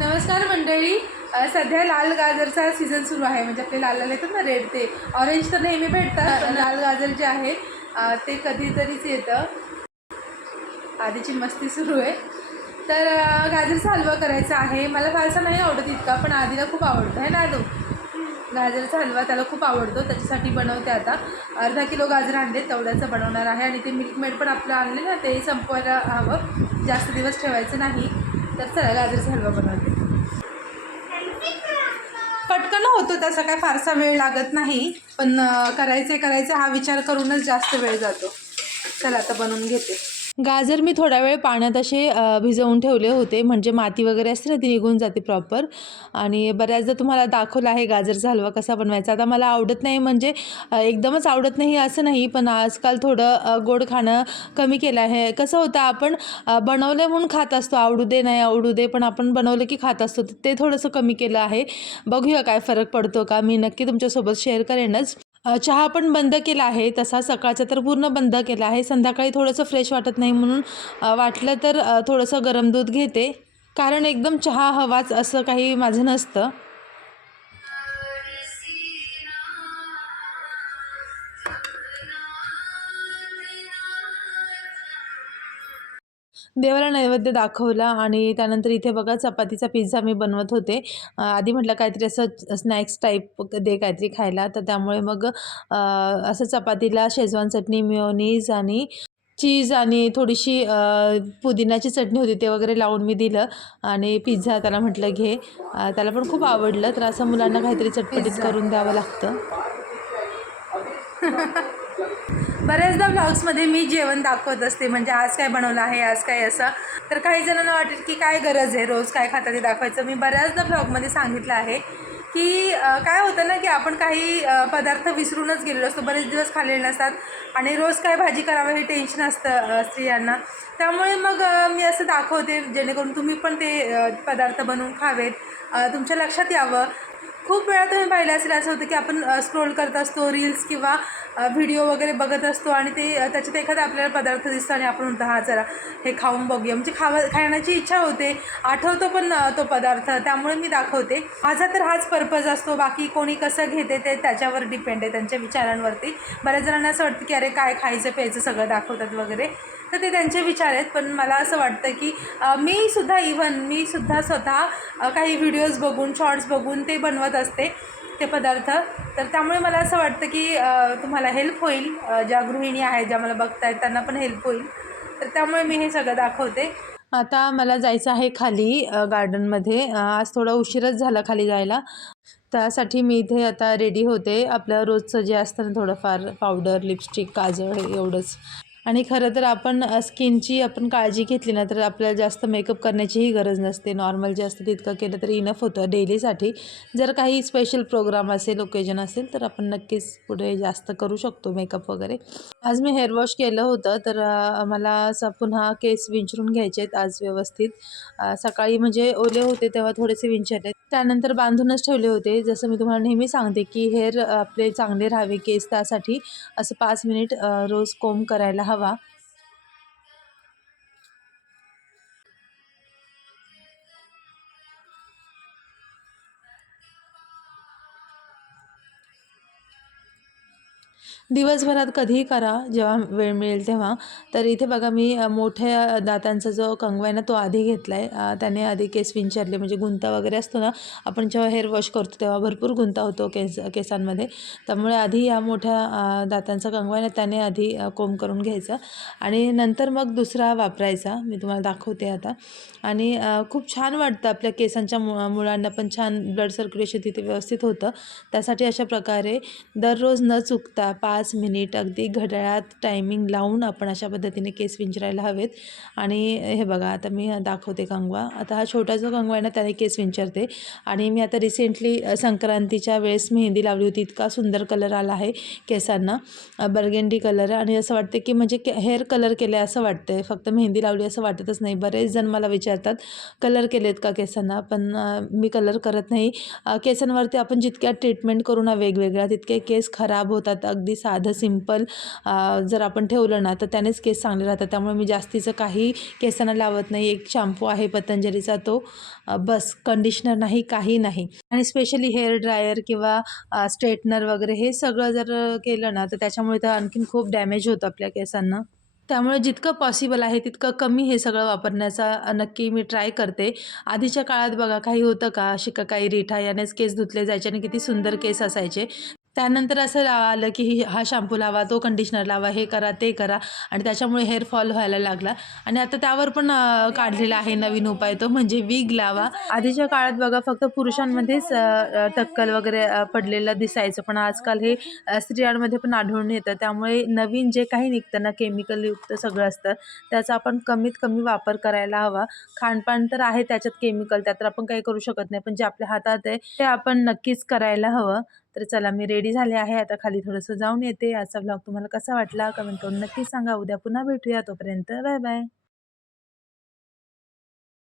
नमस्कार मंडळी. सध्या लाल गाजरचा सीझन सुरू आहे. म्हणजे आपले लाल लाल येतात ना रेड ते. ऑरेंज तर नेहमी भेटतात लाल गाजर जे आहे ते कधीतरीच येतं. आधीची मस्ती सुरू आहे. तर गाजरचा हलवा करायचा आहे. मला फारसा नाही आवडत इतका पण आधीला खूप आवडतं. आहे ना तो गाजरचा हलवा त्याला खूप आवडतो. त्याच्यासाठी बनवते आता. अर्धा किलो गाजर आणले तेवढ्याचं बनवणार आहे. आणि ते मिल्कमेड पण आपलं आणले ना ते संपवायला हवं. जास्त दिवस ठेवायचं नाही. तर चला गाजरचा हलवा बनवते. पटकन होतो त्याचा काय फारसा वेळ लागत नाही पण करायचे करायचे हा विचार करूनच जास्त वेळ जातो. चला आता बनवून घेते. गाजर मी थोडा वेळ पाण्यात असे भिजवून ठेवले होते. म्हणजे माती वगैरे असते ना ती निघून जाते प्रॉपर आणि बऱ्याचदा तुम्हाला दाखवलं आहे गाजरचा हलवा कसा बनवायचा. आता मला आवडत नाही म्हणजे एकदमच आवडत नाही असं नाही पण आजकाल थोडं गोड खाणं कमी केलं आहे. कसं होतं आपण बनवलं म्हणून खात असतो. आवडू दे नाही आवडू दे पण आपण बनवलं की खात असतो. तर ते थोडंसं कमी केलं आहे. बघूया काय फरक पडतो का. मी नक्की तुमच्यासोबत शेअर करेनच. चहा पण बंद केला आहे तसा सकाळचा तर पूर्ण बंद केला आहे. संध्याकाळी थोडंसं फ्रेश वाटत नाही म्हणून वाटलं तर थोडंसं गरम दूध घेते. कारण एकदम चहा हवाच असं काही माझं नसतं. देवाला नैवेद्य दाखवला आणि त्यानंतर इथे बघा चपातीचा पिझ्झा मी बनवत होते. आधी म्हटलं काहीतरी असं स्नॅक्स टाईप दे काहीतरी खायला. तर त्यामुळे मग असं चपातीला शेजवान चटणी मिओनीज आणि चीज आणि थोडीशी अ, पुदिनाची चटणी होती ते वगैरे लावून मी दिलं आणि पिझ्झा त्याला म्हटलं घे. त्याला पण खूप आवडलं. तर असं मुलांना काहीतरी चटपटीत करून द्यावं लागतं. बऱ्याचदा ब्लॉग्समध्ये मी जेवण दाखवत असते म्हणजे आज काय बनवलं आहे आज काय असं. तर काही जणांना वाटेल की काय गरज आहे रोज काय खाता ते दाखवायचं. मी बऱ्याचदा ब्लॉगमध्ये सांगितलं आहे की काय होतं ना की आपण काही पदार्थ विसरूनच गेलेलो असतो बरेच दिवस खाल्लेले नसतात आणि रोज काय भाजी करावं हे टेन्शन असतं स्त्रियांना. त्यामुळे मग मी असं दाखवते जेणेकरून तुम्ही पण ते पदार्थ बनवून खावेत. तुमच्या लक्षात यावं. खूप वेळा तुम्ही पाहिलं असेल असं होतं की आपण स्क्रोल करत असतो रील्स किंवा व्हिडिओ वगैरे बघत असतो आणि ते त्याच्यात एखादा आपल्याला पदार्थ दिसतो आणि आपण म्हणतो हा जरा हे खाऊन बघूया. म्हणजे खावा खाण्याची इच्छा होते आठवतो पण तो पदार्थ. त्यामुळे मी दाखवते. माझा तर हाच पर्पज असतो. बाकी कोणी कसं घेते ते त्याच्यावर डिपेंड आहे त्यांच्या विचारांवरती. बऱ्याच जणांना असं वाटतं की अरे काय खायचं प्यायचं सगळं दाखवतात वगैरे. तर ते त्यांचे विचार आहेत पण मला असं वाटतं की मी सुद्धा इव्हन मी सुद्धा स्वतः काही व्हिडिओज बघून शॉर्ट्स बघून ते बनवत असते ते पदार्थ. तर त्यामुळे मला असं वाटतं की तुम्हाला हेल्प होईल. ज्या गृहिणी आहेत ज्या मला बघतायत त्यांना पण हेल्प होईल. तर त्यामुळे मी हे सगळं दाखवते. आता मला जायचं आहे खाली गार्डनमध्ये आज थोडा उशीरच झाला खाली जायला. त्यासाठी मी इथे आता रेडी होते. आपलं रोजचं जे असतं ना थोडंफार पावडर लिपस्टिक काजळ हे एवढंच. आणि खरं तर आपण स्किनची आपण काळजी घेतली ना तर आपल्याला जास्त मेकअप करण्याचीही गरज नसते. नॉर्मल जे असतं तितकं केलं तरी इनफ होतं डेलीसाठी. जर काही स्पेशल प्रोग्राम असेल ओकेजन असेल तर आपण नक्कीच पुढे जास्त करू शकतो मेकअप वगैरे. आज मी हेअर वॉश केलं होतं तर मला असं पुन्हा केस विंचरून घ्यायचे आहेत आज व्यवस्थित. सकाळी म्हणजे ओले होते तेव्हा थोडेसे विंचरले त्यानंतर बांधूनच ठेवले होते. जसं मी तुम्हाला नेहमी सांगते की हेअर आपले चांगले राहावे केस त्यासाठी. असं पाच मिनिट रोज कोंब करायला हवा. दिवसभरात कधीही करा जेव्हा वेळ मिळेल तेव्हा. तर इथे बघा मी मोठ्या दातांचा जो कंगवा आहे ना तो आधी घेतला आहे त्याने आधी केस विंचरले. म्हणजे गुंता वगैरे असतो ना आपण जेव्हा हेअर वॉश करतो तेव्हा भरपूर गुंता होतो केस केसांमध्ये. त्यामुळे आधी या मोठ्या दातांचा कंगवा आहे ना त्याने आधी कोंब करून घ्यायचा. आणि नंतर मग दुसरा वापरायचा. मी तुम्हाला दाखवते आता. आणि खूप छान वाटतं आपल्या केसांच्या मु मुळांना पण छान ब्लड सर्क्युलेशन तिथे व्यवस्थित होतं. त्यासाठी अशा प्रकारे दररोज न चुकता पाच पाच मिनिट अगदी घड्याळात टायमिंग लावून आपण अशा पद्धतीने केस विंचरायला हवेत. आणि हे बघा आता मी दाखवते कंगवा. आता हा छोटा जो कंगवा आहे ना त्याने केस विंचरते. आणि मी आता रिसेंटली संक्रांतीच्या वेळेस मेहंदी लावली होती. इतका सुंदर कलर आला आहे केसांना. बर्गेंडी कलर आणि असं वाटते की म्हणजे के हेअर कलर केले असं वाटते फक्त मेहंदी लावली असं वाटतच नाही. बरेच जण मला विचारतात कलर केलेत का केसांना? पण मी कलर करत नाही. केसांवरती आपण जितक्या ट्रीटमेंट करू ना वेगवेगळ्या तितके केस खराब होतात. अगदी सा साधं सिंपल जर आपण ठेवलं ना तर त्यानेच केस चांगले राहतात. त्यामुळे मी जास्तीचं काही केसांना लावत नाही. एक शॅम्पू आहे पतंजलीचा तो. बस कंडिशनर नाही काही नाही. आणि स्पेशली हेअर ड्रायर किंवा स्ट्रेटनर वगैरे हे सगळं जर केलं ना तर त्याच्यामुळे तर आणखीन खूप डॅमेज होतं आपल्या केसांना. त्यामुळे जितकं पॉसिबल आहे तितकं कमी हे सगळं वापरण्याचा नक्की मी ट्राय करते. आधीच्या काळात बघा काही होतं का शिकाकाई रिठा यानेच केस धुतले जायचे आणि किती सुंदर केस असायचे. त्यानंतर असं ला- आलं की हा शॅम्पू लावा तो कंडिशनर लावा हे करा ते करा आणि त्याच्यामुळे हेअर फॉल व्हायला लागला. आणि आता त्यावर पण काढलेला आहे नवीन उपाय तो म्हणजे विग लावा. आधीच्या काळात बघा फक्त पुरुषांमध्येच टक्कल वगैरे पडलेलं दिसायचं. पण आजकाल हे स्त्रियांमध्ये पण आढळून येतं. त्यामुळे नवीन जे काही निघतं ना केमिकलयुक्त सगळं असतं त्याचा आपण कमीत कमी वापर करायला हवा. खाणपान तर आहे त्याच्यात केमिकल त्यात तर आपण काही करू शकत नाही. पण जे आपल्या हातात आहे ते आपण नक्कीच करायला हवं. तर चला मी रेडी झाले आहे. आता खाली थोडंसं जाऊन येते. आजचा ब्लॉग तुम्हाला कसा वाटला? कमेंट करून नक्की सांगा. उद्या पुन्हा भेटूया. तोपर्यंत बाय बाय